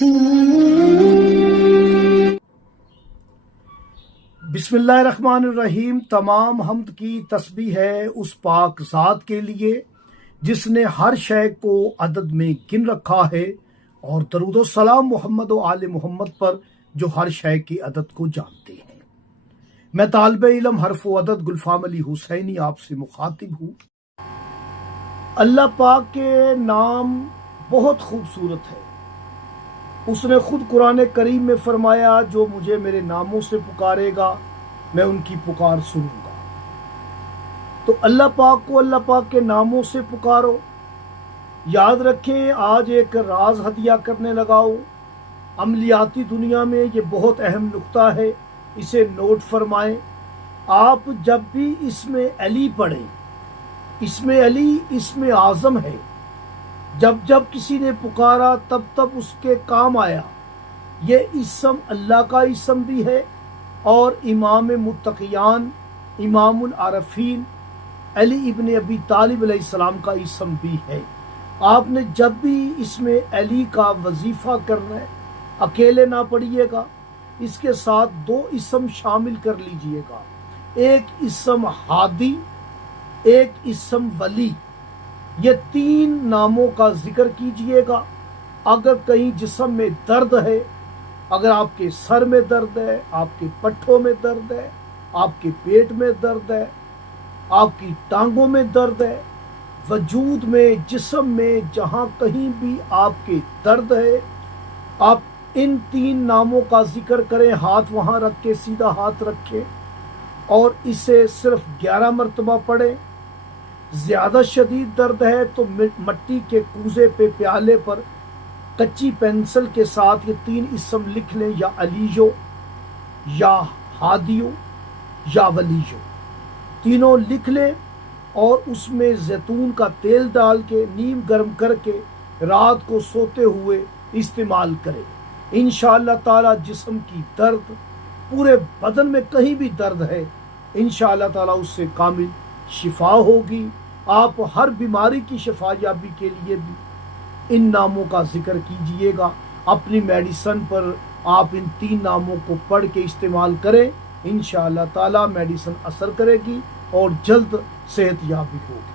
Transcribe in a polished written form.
بسم اللہ الرحمن الرحیم۔ تمام حمد کی تسبیح ہے اس پاک ذات کے لیے جس نے ہر شے کو عدد میں گن رکھا ہے، اور درود و سلام محمد و آل محمد پر جو ہر شے کی عدد کو جانتے ہیں۔ میں طالب علم حرف و عدد گلفام علی حسینی آپ سے مخاطب ہوں۔ اللہ پاک کے نام بہت خوبصورت ہے۔ اس نے خود قرآن کریم میں فرمایا، جو مجھے میرے ناموں سے پکارے گا میں ان کی پکار سنوں گا۔ تو اللہ پاک کو اللہ پاک کے ناموں سے پکارو۔ یاد رکھیں، آج ایک راز ہدیہ کرنے لگا ہوں۔ عملیاتی دنیا میں یہ بہت اہم نقطہ ہے، اسے نوٹ فرمائیں۔ آپ جب بھی اسم علی پڑھیں، اسم علی اسم اعظم ہے، جب جب کسی نے پکارا تب تب اس کے کام آیا۔ یہ اسم اللہ کا اسم بھی ہے اور امام متقیان، امام العارفین علی ابن ابی طالب علیہ السلام کا اسم بھی ہے۔ آپ نے جب بھی اسم علی کا وظیفہ کرنا ہے، اکیلے نہ پڑھیے گا، اس کے ساتھ دو اسم شامل کر لیجئے گا، ایک اسم ہادی، ایک اسم ولی۔ یہ تین ناموں کا ذکر کیجئے گا۔ اگر کہیں جسم میں درد ہے، اگر آپ کے سر میں درد ہے، آپ کے پٹھوں میں درد ہے، آپ کے پیٹ میں درد ہے، آپ کی ٹانگوں میں درد ہے، وجود میں، جسم میں جہاں کہیں بھی آپ کے درد ہے، آپ ان تین ناموں کا ذکر کریں۔ ہاتھ وہاں رکھ کے سیدھا ہاتھ رکھیں اور اسے صرف 11 مرتبہ پڑھیں۔ زیادہ شدید درد ہے تو مٹی کے کوزے پہ پیالے پر کچی پینسل کے ساتھ یہ تین اسم لکھ لیں، یا علیو، یا ہادیو، یا ولیو۔ تینوں لکھ لیں اور اس میں زیتون کا تیل ڈال کے نیم گرم کر کے رات کو سوتے ہوئے استعمال کریں۔ انشاءاللہ تعالی جسم کی درد، پورے بدن میں کہیں بھی درد ہے، انشاءاللہ تعالی اس سے کامل شفا ہوگی۔ آپ ہر بیماری کی شفا یابی کے لیے بھی ان ناموں کا ذکر کیجئے گا۔ اپنی میڈیسن پر آپ ان تین ناموں کو پڑھ کے استعمال کریں، انشاءاللہ تعالی میڈیسن اثر کرے گی اور جلد صحت یابی ہوگی۔